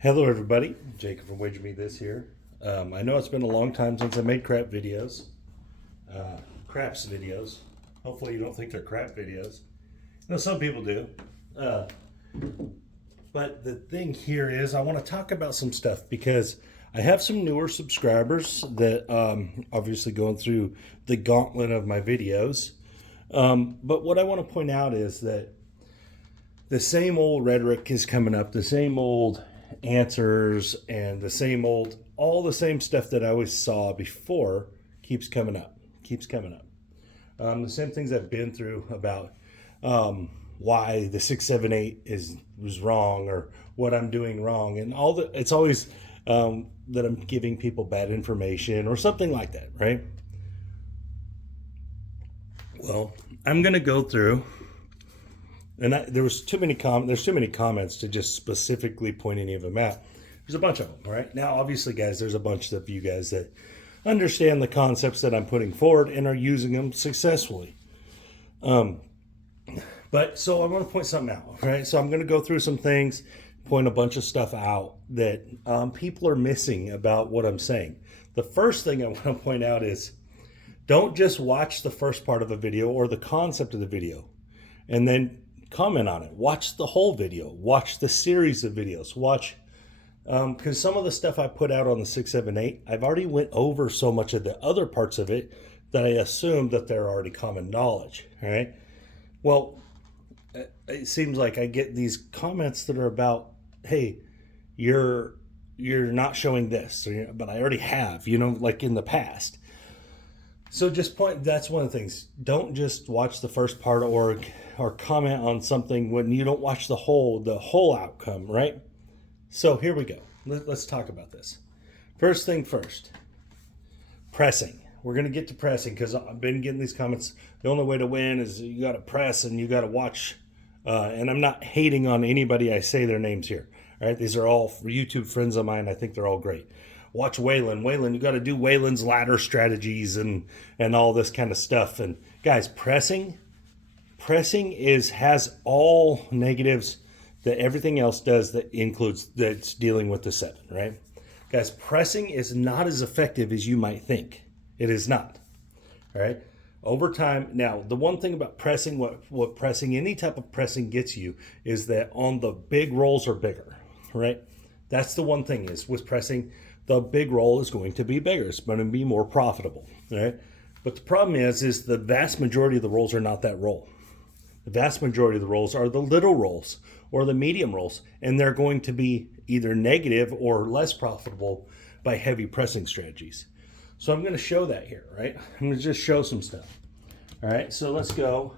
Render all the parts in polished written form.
Hello everybody, Jacob from Wager Me This here. I know it's been a long time since I made crap videos, craps videos. Hopefully you don't think they're crap videos. You know, some people do. But the thing here is I want to talk about some stuff because I have some newer subscribers that obviously going through the gauntlet of my videos. But what I want to point out is that the same old rhetoric is coming up, the same old answers and all the same stuff that I always saw before keeps coming up. The same things I've been through about why the 678 was wrong or what I'm doing wrong, and it's always that I'm giving people bad information or something like that, right? Well, I'm gonna go through. And there's too many comments to just specifically point any of them out. There's a bunch of them, right? Now, obviously, guys, there's a bunch of you guys that understand the concepts that I'm putting forward and are using them successfully. But so I want to point something out, right? So I'm going to go through some things, point a bunch of stuff out that people are missing about what I'm saying. The first thing I want to point out is don't just watch the first part of a video or the concept of the video and then comment on it. Watch the whole video. Watch the series of videos. Watch, because some of the stuff I put out on the 678, I've already went over so much of the other parts of it that I assume that they're already common knowledge. All right. Well, it seems like I get these comments that are about, hey, you're not showing this, but I already have, like in the past. So that's one of the things. Don't just watch the first part or comment on something when you don't watch the whole outcome, right? So here we go. Let's talk about this. First thing first, pressing. We're going to get to pressing because I've been getting these comments. The only way to win is you got to press and you got to watch. And I'm not hating on anybody I say their names here. All right, these are all YouTube friends of mine. I think they're all great. Watch Waylon, you got to do Waylon's ladder strategies and all this kind of stuff. And guys, pressing has all negatives that everything else does that's dealing with the 7, right? Guys, pressing is not as effective as you might think. It is not. All right. Over time, now the one thing about pressing, what pressing, any type of pressing gets you is that on the big rolls are bigger, right? That's the one thing is with pressing. The big roll is going to be bigger. It's going to be more profitable, right? But the problem is the vast majority of the rolls are not that roll. The vast majority of the rolls are the little rolls or the medium rolls, and they're going to be either negative or less profitable by heavy pressing strategies. So I'm going to show that here, right? I'm going to just show some stuff. All right, so let's go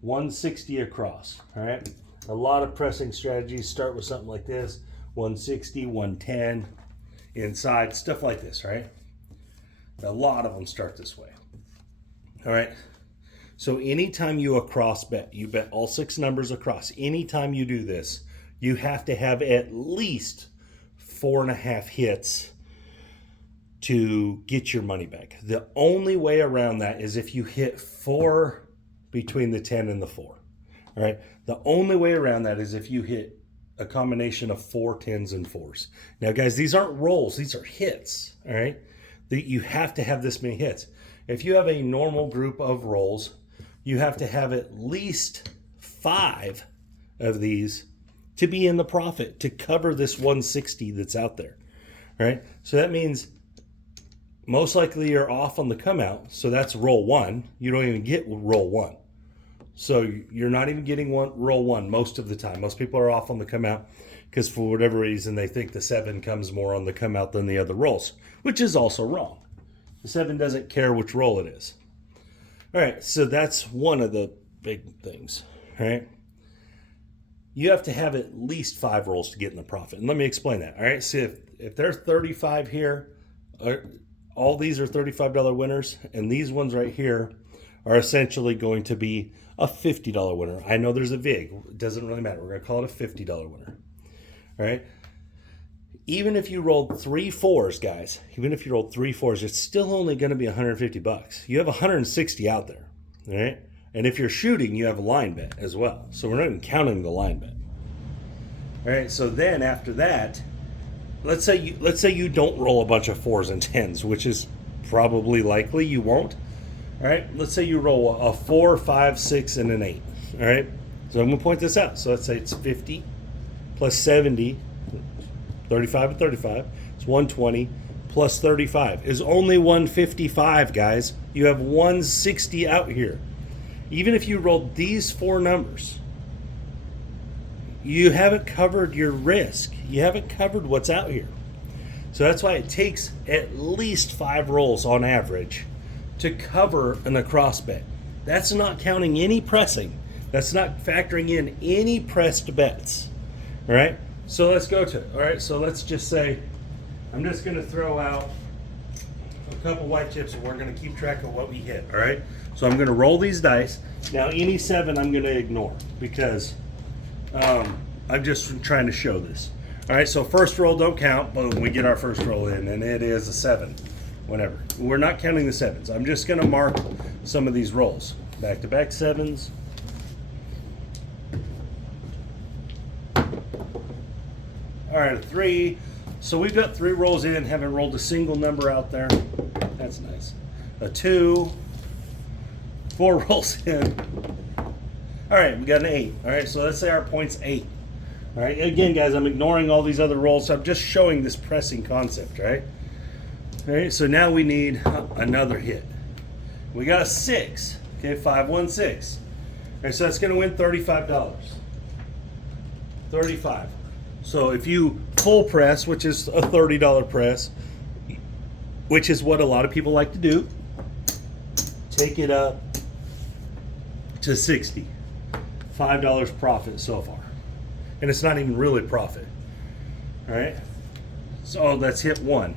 160 across, all right? A lot of pressing strategies start with something like this, 160, 110, inside, stuff like this, right? A lot of them start this way. All right. So anytime you across bet, you bet all 6 numbers across. Anytime you do this, you have to have at least 4.5 hits to get your money back. The only way around that is if you hit 4 between the 10 and the 4. All right. The only way around that is if you hit a combination of 4 10s and 4s. Now, guys, these aren't rolls. These are hits. All right. You have to have this many hits. If you have a normal group of rolls, you have to have at least 5 of these to be in the profit to cover this 160 that's out there. All right. So that means most likely you're off on the come out. So that's roll 1. You don't even get roll 1. So you're not even getting roll 1 most of the time. Most people are off on the come out because for whatever reason they think the 7 comes more on the come out than the other rolls, which is also wrong. The 7 doesn't care which roll it is. All right, so that's one of the big things, all right? You have to have at least 5 rolls to get in the profit. And let me explain that, all right? So if there's 35 here, all these are $35 winners, and these ones right here are essentially going to be a $50 winner. I know there's a VIG. It doesn't really matter. We're going to call it a $50 winner. All right? Even if you rolled 3 4s, guys, it's still only going to be $150. You have 160 out there. All right? And if you're shooting, you have a line bet as well. So we're not even counting the line bet. All right, so then after that, let's say you don't roll a bunch of 4s and 10s, which is probably likely you won't. All right, let's say you roll a 4, 5, 6, and an 8. All right, so I'm gonna point this out. So let's say it's 50 plus 70, 35 and 35. It's 120 plus 35 is only 155, guys. You have 160 out here. Even if you rolled these 4 numbers, you haven't covered your risk. You haven't covered what's out here. So that's why it takes at least 5 rolls on average to cover an across bet. That's not counting any pressing. That's not factoring in any pressed bets. All right, so let's go to it. All right, so let's just say, I'm just gonna throw out a couple white chips and we're gonna keep track of what we hit. All right, so I'm gonna roll these dice. Now any 7 I'm gonna ignore because I'm just trying to show this. All right, so first roll don't count, but we get our first roll in and it is a 7, whatever. We're not counting the 7s. I'm just gonna mark some of these rolls. Back-to-back 7s. All right, a 3. So we've got 3 rolls in, haven't rolled a single number out there. That's nice. A 2, 4 rolls in. All right, we got an 8. All right, so let's say our point's 8. All right, again, guys, I'm ignoring all these other rolls. So I'm just showing this pressing concept, right? All right, so now we need another hit. We got a 6. Okay, 5, 1, 6. All right, so that's going to win $35. 35. So if you full press, which is a $30 press, which is what a lot of people like to do, take it up to 60. $5 profit so far. And it's not even really profit. All right, so that's hit 1.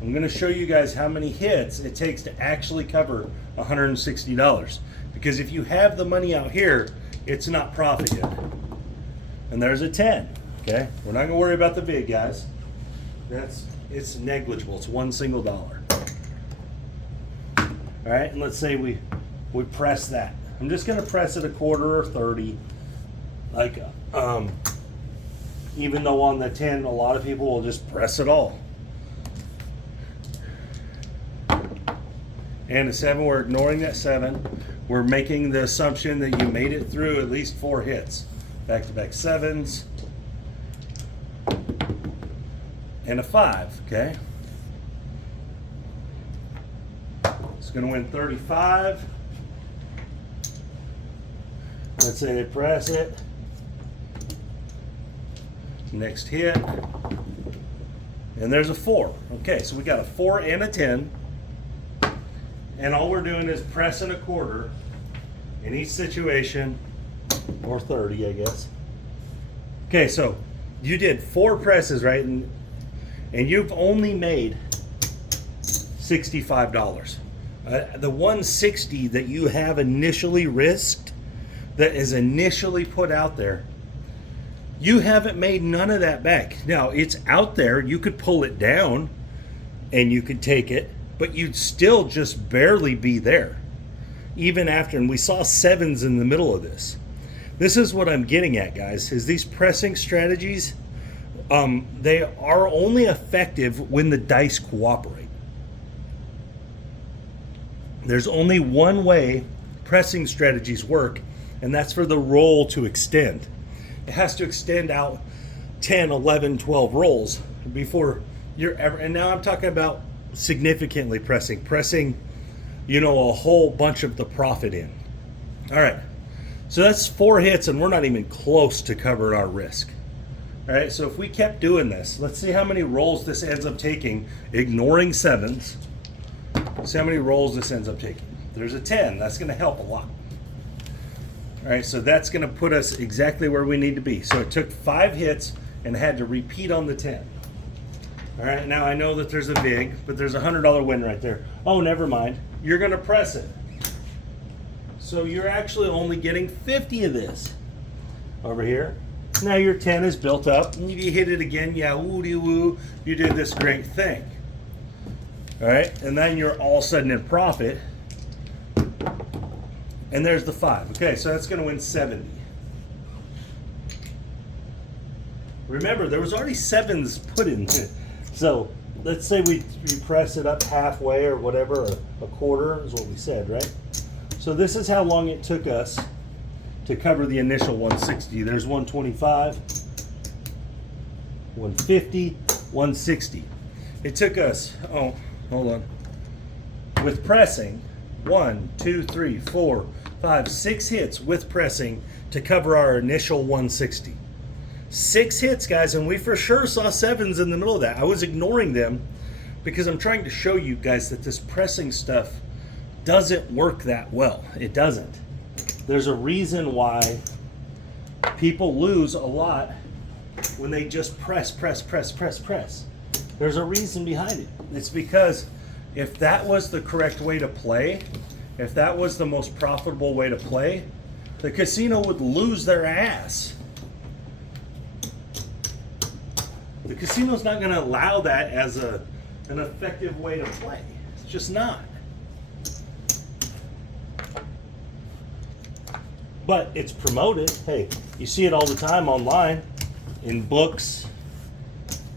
I'm going to show you guys how many hits it takes to actually cover $160. Because if you have the money out here, it's not profit yet. And there's a 10. Okay, we're not going to worry about the big, guys. It's negligible. It's $1 single dollar. All right, and let's say we press that. I'm just going to press it a quarter or 30. Like, even though on the 10, a lot of people will just press it all. And the 7, we're ignoring that 7. We're making the assumption that you made it through at least 4 hits. Back-to-back 7s. And a 5, okay? It's going to win 35. Let's say they press it. Next hit. And there's a 4. Okay, so we got a 4 and a 10. And all we're doing is pressing a quarter in each situation, or 30, I guess. Okay, so you did 4 presses, right? And you've only made $65. The 160 that you have initially risked, that is initially put out there, you haven't made none of that back. Now, it's out there. You could pull it down and you could take it, but you'd still just barely be there. Even after, and we saw 7s in the middle of this. This is what I'm getting at, guys, is these pressing strategies, they are only effective when the dice cooperate. There's only one way pressing strategies work, and that's for the roll to extend. It has to extend out 10, 11, 12 rolls before you're ever, and now I'm talking about significantly pressing, you know, a whole bunch of the profit in. All right, so that's 4 hits, and we're not even close to covering our risk. All right, so if we kept doing this, let's see how many rolls this ends up taking, ignoring 7s. See how many rolls this ends up taking. There's a 10. That's going to help a lot. All right, so that's going to put us exactly where we need to be. So it took 5 hits and had to repeat on the 10. All right, now I know that there's a big, but there's a $100 win right there. Oh, never mind. You're going to press it. So you're actually only getting 50 of this over here. Now your 10 is built up, and if you hit it again, yeah, woo-de-woo, you did this great thing. All right, and then you're all of a sudden in profit. And there's the 5. Okay, so that's going to win 70. Remember, there was already 7s put in here. So let's say we press it up halfway or whatever, or a quarter is what we said, right? So this is how long it took us to cover the initial 160. There's 125, 150, 160. It took us, oh, hold on. With pressing, 1, 2, 3, 4, 5, 6 hits with pressing to cover our initial 160. 6 hits, guys, and we for sure saw 7s in the middle of that. I was ignoring them because I'm trying to show you guys that this pressing stuff doesn't work that well. It doesn't. There's a reason why people lose a lot when they just press. There's a reason behind it. It's because if that was the correct way to play, if that was the most profitable way to play, the casino would lose their ass. The casino's not going to allow that as an effective way to play. It's just not. But it's promoted. Hey, you see it all the time online, in books,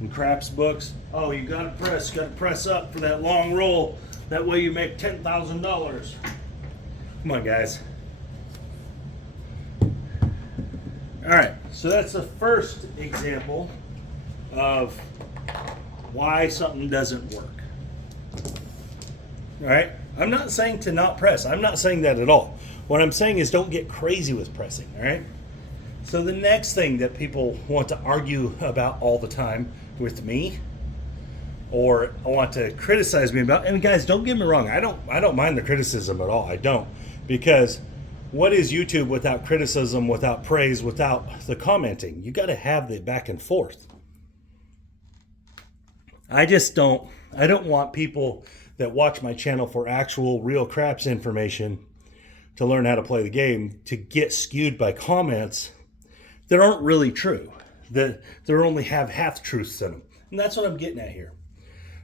in craps books. Oh, you gotta press up for that long roll. That way you make $10,000. Come on, guys. All right, so that's the first example of why something doesn't work. All right, I'm not saying to not press. I'm not saying that at all. What I'm saying is don't get crazy with pressing, all right? So the next thing that people want to argue about all the time with me, or want to criticize me about, and guys, don't get me wrong, I don't mind the criticism at all. I don't, because what is YouTube without criticism, without praise, without the commenting? You got to have the back and forth. I don't want people that watch my channel for actual real craps information to learn how to play the game to get skewed by comments that aren't really true, that only have half-truths in them. And that's what I'm getting at here.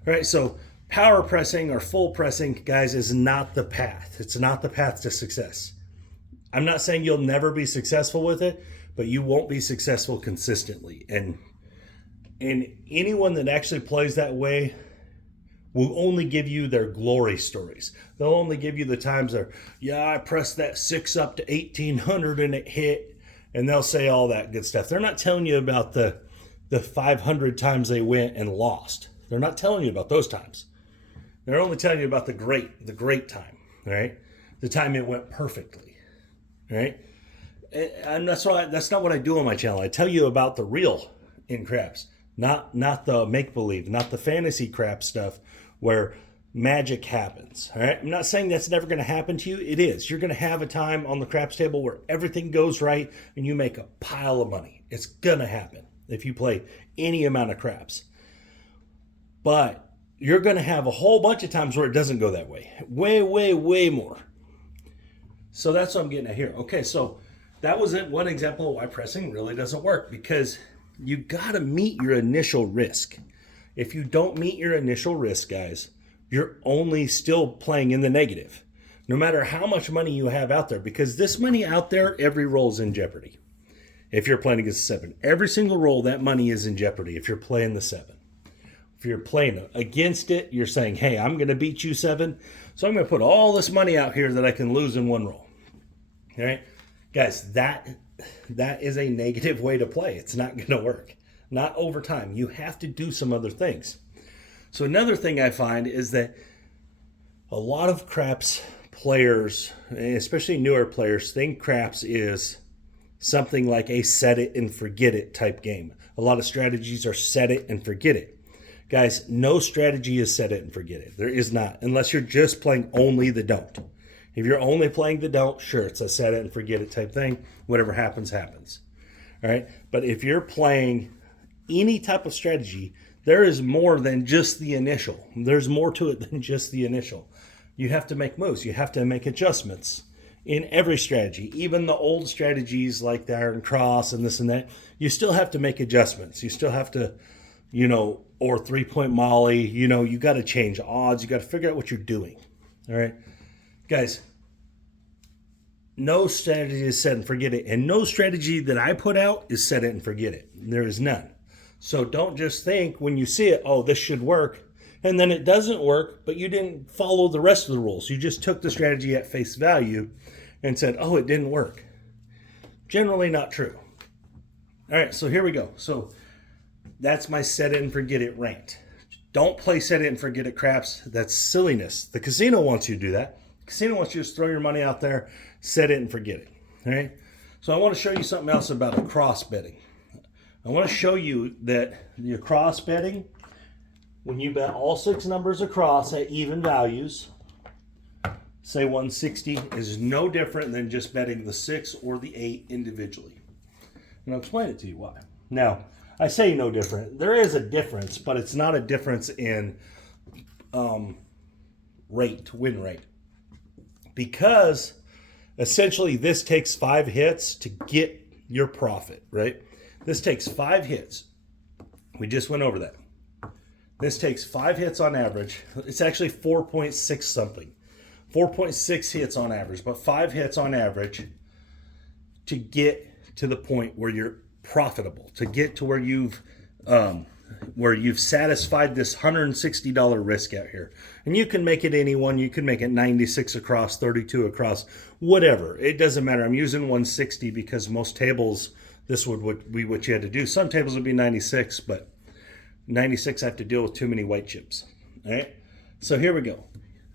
All right, so power pressing or full pressing, guys, is not the path. It's not the path to success. I'm not saying you'll never be successful with it, but you won't be successful consistently. And anyone that actually plays that way will only give you their glory stories. They'll only give you the times they're, yeah, I pressed that 6 up to 1800 and it hit, and they'll say all that good stuff. They're not telling you about the 500 times they went and lost. They're not telling you about those times. They're only telling you about the great time, right? The time it went perfectly, right? And that's not what I do on my channel. I tell you about the real in craps, not the make-believe, not the fantasy crap stuff where magic happens. All right, I'm not saying that's never going to happen to you. It is. You're going to have a time on the craps table where everything goes right and you make a pile of money. It's going to happen if you play any amount of craps. But you're going to have a whole bunch of times where it doesn't go that way. Way more. So that's what I'm getting at here. Okay, so that was one example of why pressing really doesn't work, because you got to meet your initial risk. If you don't meet your initial risk, guys, you're only still playing in the negative, no matter how much money you have out there, because this money out there, every roll is in jeopardy. If you're playing against the 7, every single roll, that money is in jeopardy if you're playing the 7. If you're playing against it, you're saying, hey, I'm going to beat you 7, so I'm going to put all this money out here that I can lose in one roll. All right? Guys, that is a negative way to play. It's not going to work. Not over time. You have to do some other things. So another thing I find is that a lot of craps players, especially newer players, think craps is something like a set it and forget it type game. A lot of strategies are set it and forget it. Guys, no strategy is set it and forget it. There is not, unless you're just playing only the don't. If you're only playing the don't, sure, it's a set it and forget it type thing. Whatever happens, happens. All right? But if you're playing any type of strategy, there is more than just the initial. There's more to it than just the initial. You have to make moves. You have to make adjustments in every strategy. Even the old strategies like the Iron Cross and this and that, you still have to make adjustments. You still have to, or 3-point Molly, you got to change odds. You got to figure out what you're doing. All right? Guys, no strategy is set and forget it. And no strategy that I put out is set it and forget it. There is none. So don't just think when you see it, oh, this should work, and then it doesn't work, but you didn't follow the rest of the rules. You just took the strategy at face value and said, oh, it didn't work. Generally not true. All right, so here we go. So that's my set it and forget it rant. Don't play set it and forget it craps. That's silliness. The casino wants you to do that. The casino wants you to just throw your money out there, set it and forget it. All right? So I want to show you something else about across betting. I want to show you that the across betting, when you bet all 6 numbers across at even values, say 160, is no different than just betting the 6 or the 8 individually. And I'll explain it to you why. Now, I say no different. There is a difference, but it's not a difference in win rate. Because essentially this takes 5 hits to get your profit, right? This takes 5 hits. We just went over that. This takes 5 hits on average. It's actually 4.6 something. 4.6 hits on average, but 5 hits on average to get to the point where you're profitable, to get to where you've satisfied this $160 risk out here. And you can make it any one. You can make it 96 across, 32 across, whatever. It doesn't matter. I'm using 160 because most tables, this would be what you had to do. Some tables would be 96, but 96 I have to deal with too many white chips. All right. So here we go.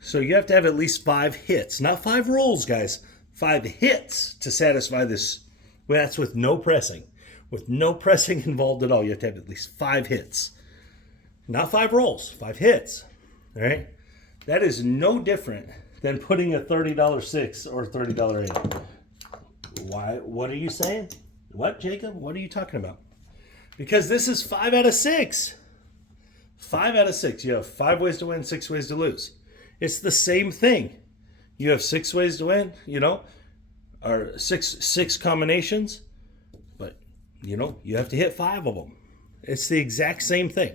So you have to have at least 5 hits, not 5 rolls, guys. 5 hits to satisfy this. Well, that's with no pressing. With no pressing involved at all, you have to have at least 5 hits. Not 5 rolls, 5 hits. All right? That is no different than putting a $30 6 or $30 8. Why? What are you saying? What, Jacob? What are you talking about? Because this is 5 out of 6. 5 out of 6. You have 5 ways to win, 6 ways to lose. It's the same thing. You have 6 ways to win, or six combinations, but you have to hit 5 of them. It's the exact same thing.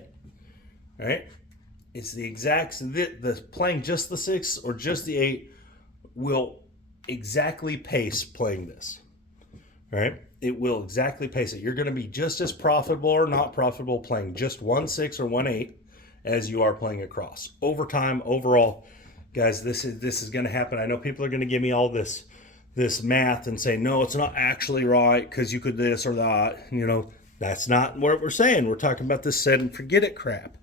All right? It's the exact, the playing just the 6 or just the 8 will exactly pace playing this. All right? It will exactly pace it. You're going to be just as profitable or not profitable playing just 1 6 or 1 8 as you are playing across. Over time, overall, guys, this is going to happen. I know people are going to give me all this math and say, no, it's not actually right because you could this or that. That's not what we're saying. We're talking about this set and forget it crap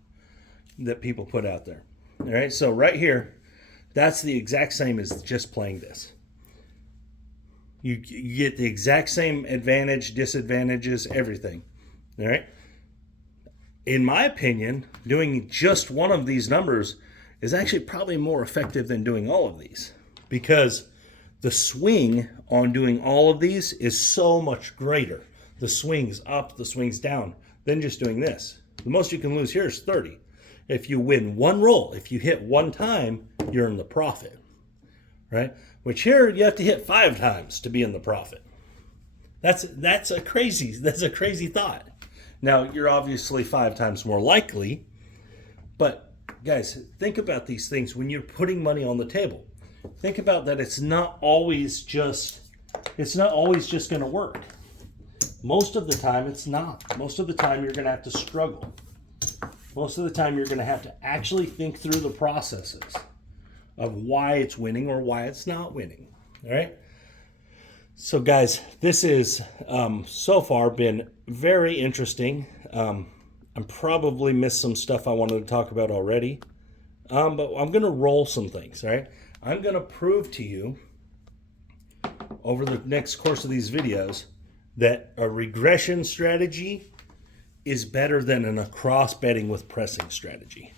that people put out there. All right, so right here, that's the exact same as just playing this. You get the exact same advantage, disadvantages, everything. All right. In my opinion, doing just one of these numbers is actually probably more effective than doing all of these, because the swing on doing all of these is so much greater. The swings up, the swings down, than just doing this. The most you can lose here is 30. If you win one roll, if you hit one time, you're in the profit, right? Which here you have to hit 5 times to be in the profit. That's a crazy thought. Now you're obviously 5 times more likely, but guys, think about these things when you're putting money on the table. Think about that. It's not always just going to work. Most of the time, it's not. Most of the time, you're going to have to struggle. Most of the time, you're going to have to actually think through the processes of why it's winning or why it's not winning. All right. So, guys, this is so far been very interesting. I'm probably missed some stuff I wanted to talk about already, but I'm going to roll some things. All right. I'm going to prove to you over the next course of these videos that a regression strategy is better than an across betting with pressing strategy.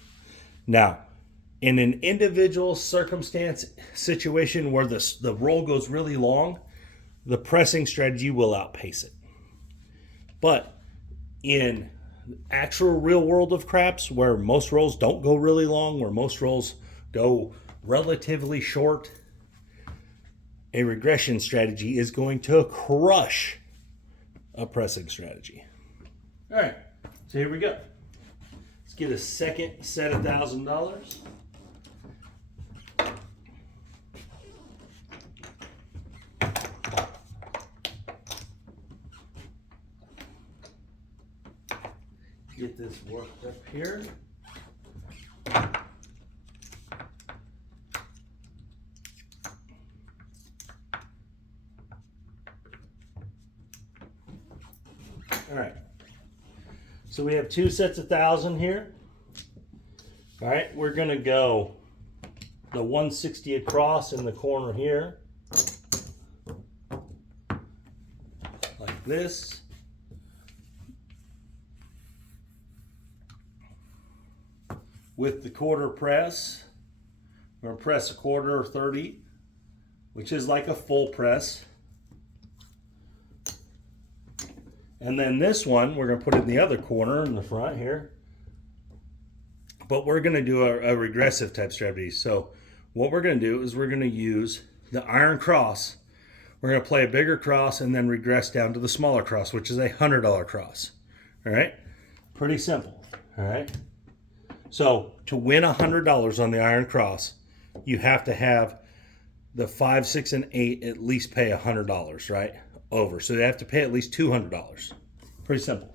Now, in an individual circumstance situation where the roll goes really long, the pressing strategy will outpace it. But in actual real world of craps, where most rolls don't go really long, where most rolls go relatively short, a regression strategy is going to crush a pressing strategy. All right, so here we go. Let's get a second set of $1,000. get this worked up here. All right. So we have 2 sets of 1,000 here. All right, we're gonna go the 160 across in the corner here, like this. With the quarter press, we're gonna press a quarter or 30, which is like a full press. And then this one, we're gonna put it in the other corner in the front here. But we're gonna do a regressive type strategy. So what we're gonna do is we're gonna use the iron cross. We're gonna play a bigger cross and then regress down to the smaller cross, which is a $100 cross. All right, pretty simple. All right. So to win $100 on the iron cross, you have to have the 5, 6, and 8 at least pay $100, right? Over. So they have to pay at least $200. Pretty simple.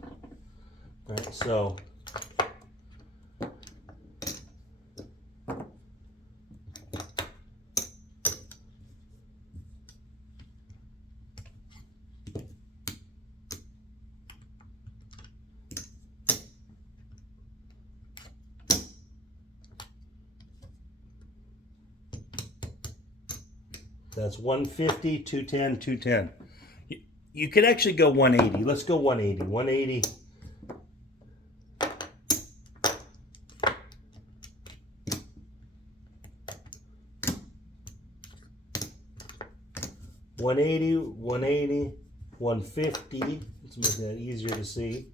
All right, so that's 150, 210, 210. You could actually go 180. Let's go 180. 180. $180, $180, $150. Let's make that easier to see.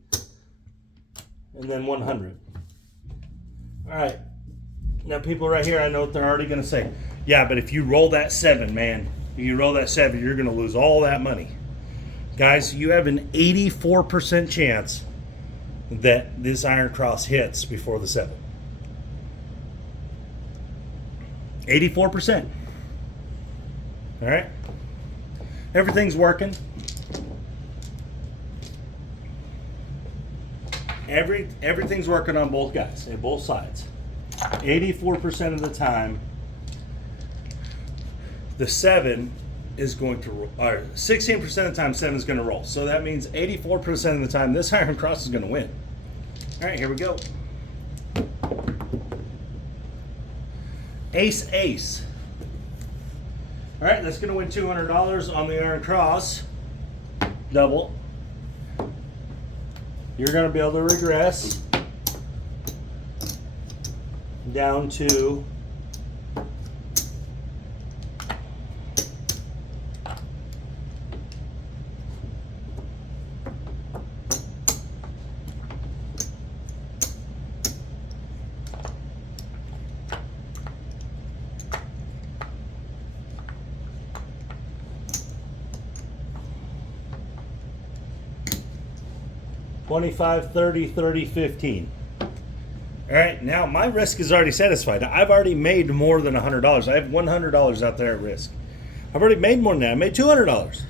And then $100. All right. Now, people right here, I know what they're already going to say. Yeah, but if you roll that 7, man, if you roll that 7, you're going to lose all that money. Guys, you have an 84% chance that this iron cross hits before the 7. 84%. All right? Everything's working. Everything's working on both guys, at both sides. 84% of the time, the 7 is going to roll, or 16% of the time 7 is going to roll. So that means 84% of the time this iron cross is going to win. All right, here we go. Ace, ace. All right, that's going to win $200 on the iron cross. Double. You're going to be able to regress down to $25, $30, $30, $15. All right, now my risk is already satisfied. I've already made more than $100. I have $100 out there at risk. I've already made more than that. I made $200.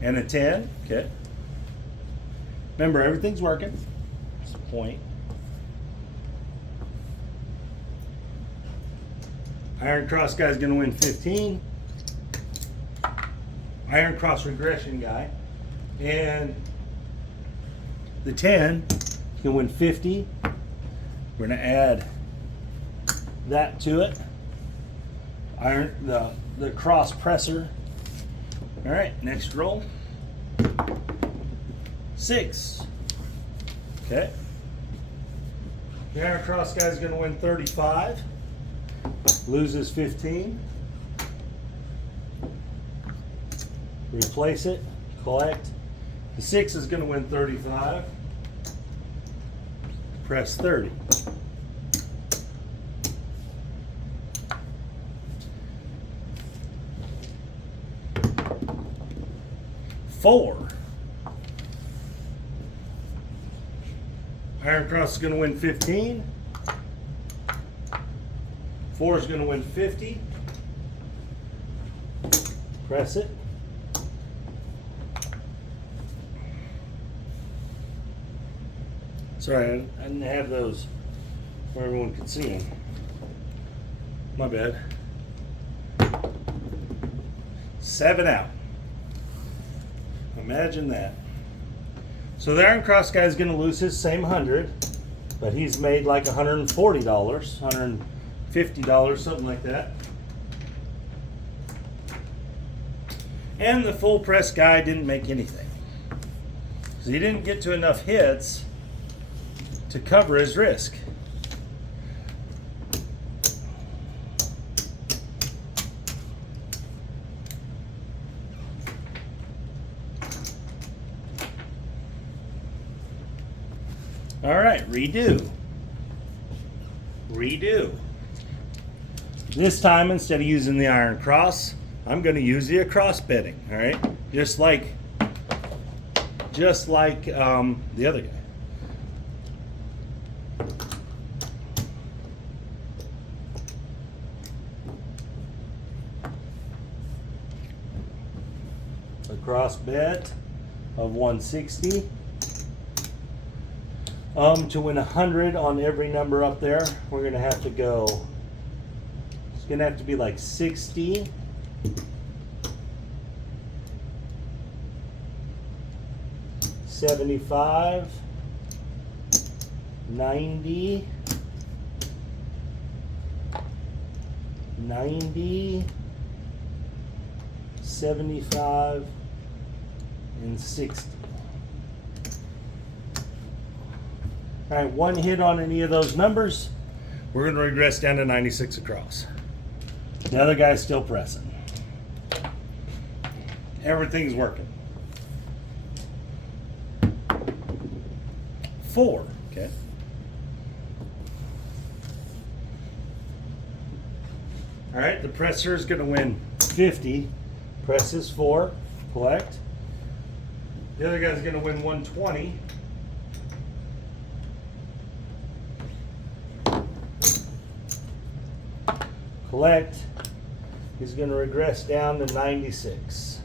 And a 10. Okay. Remember, everything's working. That's the point. Iron cross guy's going to win 15. Iron cross regression guy. And the 10 can win 50. We're going to add that to it. The cross presser. All right, next roll. 6. Okay. The iron cross guy's going to win 35. Loses 15. Replace it. Collect. The 6 is going to win 35. Press 30. Four. Iron cross is going to win 15. 4 is going to win 50. Press it. Sorry, I didn't have those where everyone could see them. My bad. 7 out. Imagine that. So the Iron Cross guy is going to lose his same 100, but he's made like $140, $150, something like that. And the full press guy didn't make anything, because he didn't get to enough hits to cover his risk. All right, redo. Redo. This time, instead of using the Iron Cross, I'm going to use the across bedding. All right, just like the other guy. Across bet of 160. To win 100 on every number up there, we're gonna have to go. It's gonna have to be like 60. 75, 90, 90, 75, and 60. All right, one hit on any of those numbers, we're going to regress down to 96 across. The other guy's still pressing. Everything's working. 4, okay. All right, the presser is going to win 50. Presses 4, collect. The other guy's going to win 120. Collect. He's going to regress down to 96.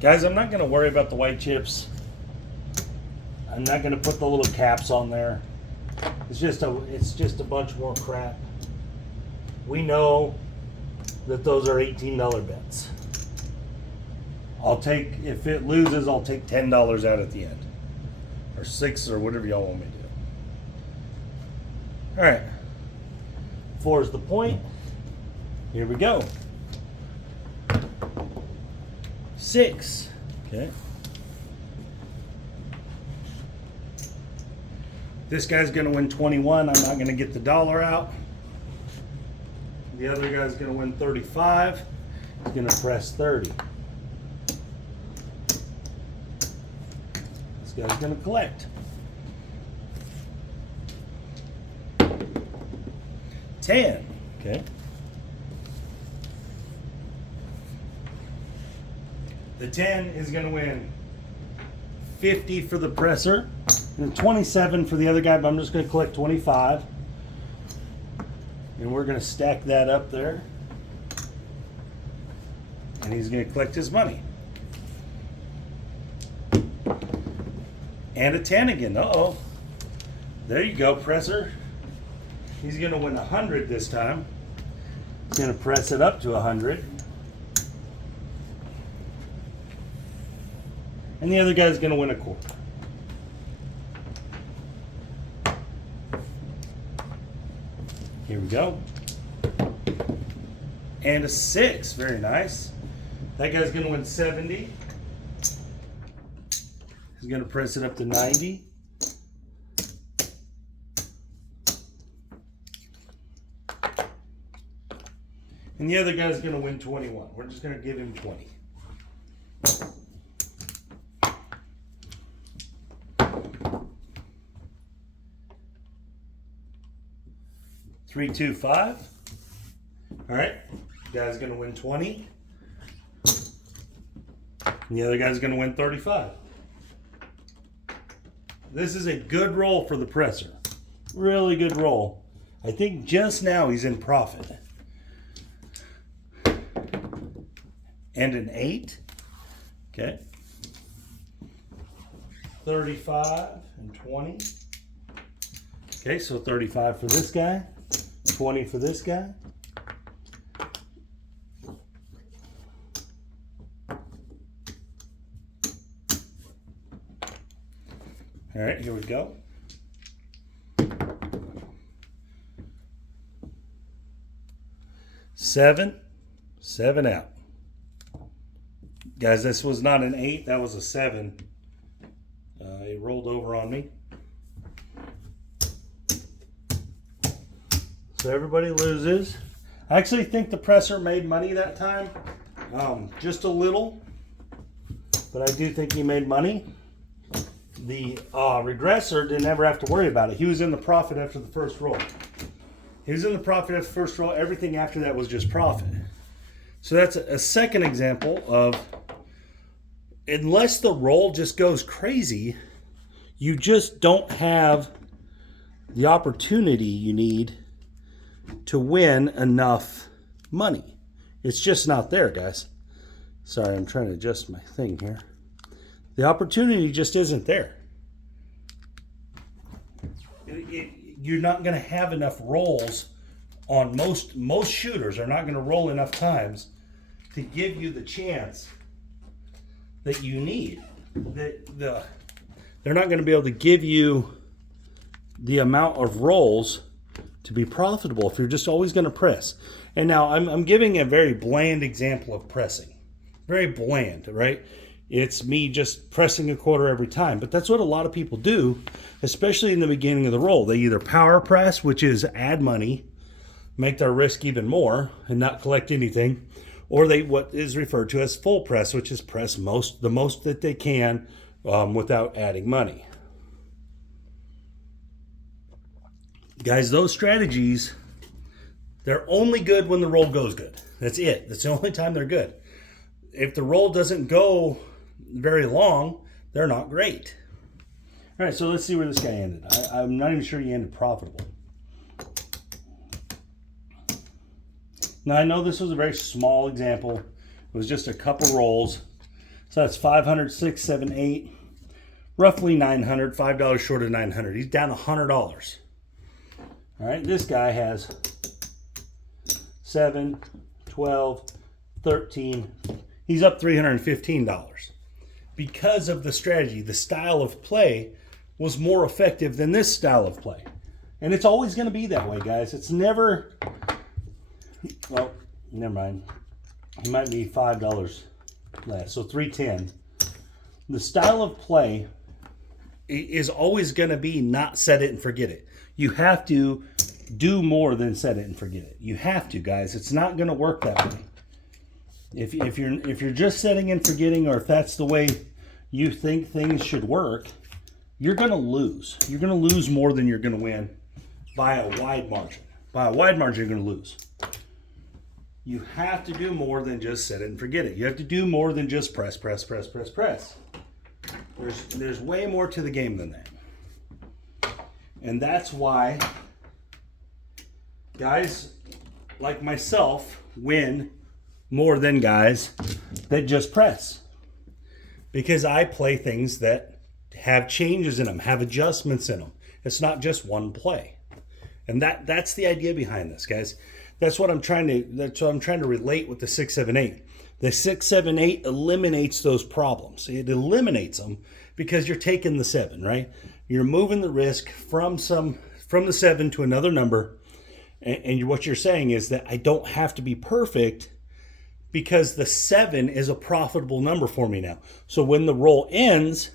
Guys, I'm not going to worry about the white chips. I'm not going to put the little caps on there. It's just a bunch more crap. We know that those are $18 bets. If it loses, I'll take $10 out at the end. Or 6 or whatever y'all want me to do. All right. 4 is the point. Here we go. 6. Okay. This guy's going to win 21. I'm not going to get the dollar out. The other guy's going to win 35. He's going to press 30. This guy's going to collect. 10. Okay. The 10 is going to win 50 for the presser and 27 for the other guy, but I'm just going to collect 25. And we're going to stack that up there. And he's going to collect his money. And a 10 again. Uh-oh. There you go, presser. He's going to win 100 this time. He's going to press it up to 100. And the other guy's going to win a quarter. Here we go. And a 6. Very nice. That guy's going to win 70. He's going to press it up to 90. And the other guy's going to win 21. We're just going to give him 20. Three, 2, 5. All right. Guy's going to win 20. And the other guy's going to win 35. This is a good roll for the presser. Really good roll. I think just now he's in profit. And an 8. Okay. 35 and 20. Okay, so 35 for this guy, 20 for this guy. All right, here we go. Seven out. Guys, this was not an 8, that was a 7. It rolled over on me. So everybody loses. I actually think the presser made money that time. Just a little. But I do think he made money. The regressor didn't ever have to worry about it. He was in the profit after the first roll. He was in the profit after the first roll. Everything after that was just profit. So that's a second example of, unless the roll just goes crazy, you just don't have the opportunity you need to win enough money. It's just not there, guys. Sorry, I'm trying to adjust my thing here. The opportunity just isn't there. You're not going to have enough rolls on most shooters are not going to roll enough times to give you the chance that you need. They're not going to be able to give you the amount of rolls to be profitable if you're just always going to press. And now I'm giving a very bland example of pressing. Very bland, right? It's me just pressing a quarter every time. But that's what a lot of people do, especially in the beginning of the roll. They either power press, which is add money, make their risk even more, and not collect anything, or they what is referred to as full press, which is press the most that they can without adding money. Guys, those strategies, they're only good when the roll goes good. That's it. That's the only time they're good. If the roll doesn't go very long, they're not great. All right, so let's see where this guy ended. I'm not even sure he ended profitable. Now, I know this was a very small example. It was just a couple rolls. So that's 500, 6, 7, 8, roughly 900, $5 short of 900. He's down $100. All right, this guy has 7, 12, 13. He's up $315 because of the strategy. The style of play was more effective than this style of play. And it's always going to be that way, guys. It's never, well, never mind. It might be $5 less, so $310. The style of play is always going to be not set it and forget it. You have to do more than set it and forget it. You have to, guys. It's not going to work that way. If you're just setting and forgetting, or if that's the way you think things should work, you're going to lose. You're going to lose more than you're going to win by a wide margin. By a wide margin, you're going to lose. You have to do more than just set it and forget it. You have to do more than just press, press, press, press, press. There's way more to the game than that. And that's why guys like myself win more than guys that just press. Because I play things that have changes in them, have adjustments in them. It's not just one play. And that's the idea behind this, guys. That's what I'm trying to relate with the 6, 7, 8. The 6, 7, 8 eliminates those problems. It eliminates them because you're taking the 7, right? You're moving the risk from the 7 to another number. And what you're saying is that I don't have to be perfect because the 7 is a profitable number for me now. So when the roll ends,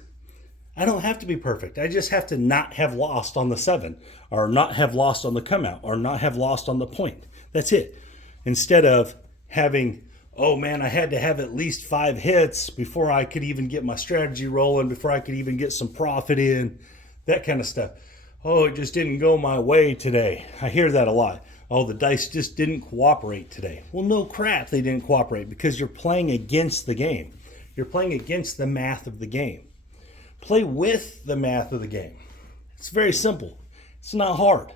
I don't have to be perfect. I just have to not have lost on the 7, or not have lost on the come out, or not have lost on the point. That's it. Instead of having, oh man, I had to have at least 5 hits before I could even get my strategy rolling, before I could even get some profit in, that kind of stuff. Oh, it just didn't go my way today. I hear that a lot. Oh, the dice just didn't cooperate today. Well, no crap, they didn't cooperate because you're playing against the game. You're playing against the math of the game. Play with the math of the game. It's very simple. It's not hard.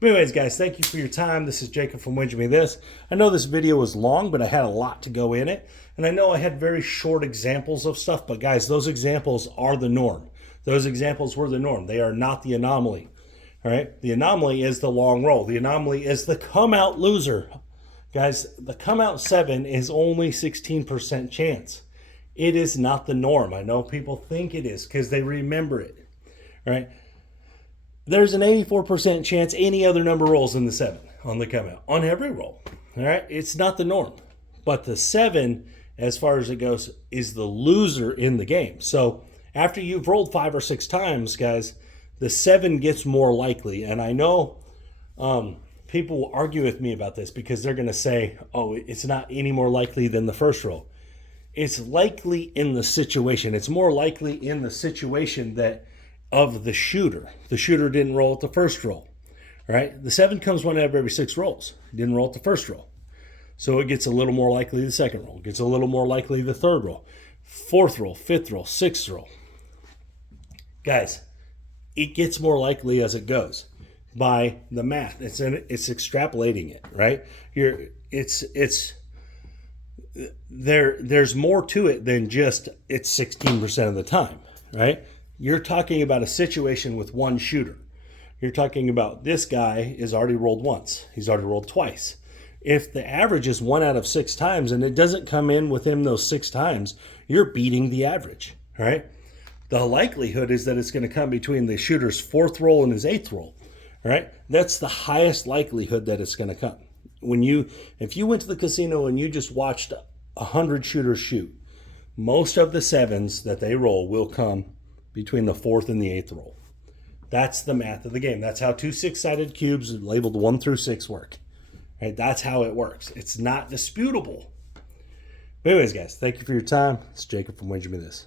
But anyways, guys, thank you for your time. This is Jacob from Whinge Me This. I know this video was long, but I had a lot to go in it. And I know I had very short examples of stuff, but guys, those examples are the norm. Those examples were the norm. They are not the anomaly. All right? The anomaly is the long roll. The anomaly is the come out loser. Guys, the come out 7 is only 16% chance. It is not the norm. I know people think it is because they remember it. All right? There's an 84% chance any other number rolls in the 7 on the come out, on every roll. All right? It's not the norm. But the 7, as far as it goes, is the loser in the game. So after you've rolled 5 or 6 times, guys, the 7 gets more likely. And I know people will argue with me about this because they're going to say, oh, it's not any more likely than the first roll. It's likely in the situation. It's more likely in the situation that of the shooter. The shooter didn't roll at the first roll, right? The 7 comes one out of every 6 rolls. It didn't roll at the first roll. So it gets a little more likely the second roll. It gets a little more likely the third roll, 4th roll, 5th roll, 6th roll. Guys, it gets more likely as it goes by the math. It's extrapolating it, right? There's more to it than just it's 16% of the time, right? You're talking about a situation with one shooter. You're talking about this guy is already rolled once. He's already rolled twice. If the average is 1 out of 6 times and it doesn't come in within those 6 times, you're beating the average, right? The likelihood is that it's going to come between the shooter's 4th roll and his 8th roll, right? That's the highest likelihood that it's going to come. If you went to the casino and you just watched 100 shooters shoot, most of the 7s that they roll will come between the 4th and the 8th roll. That's the math of the game. That's how 2 6-sided cubes labeled 1 through 6 work. Right? That's how it works. It's not disputable. But anyways, guys, thank you for your time. It's Jacob from Whinge Me This.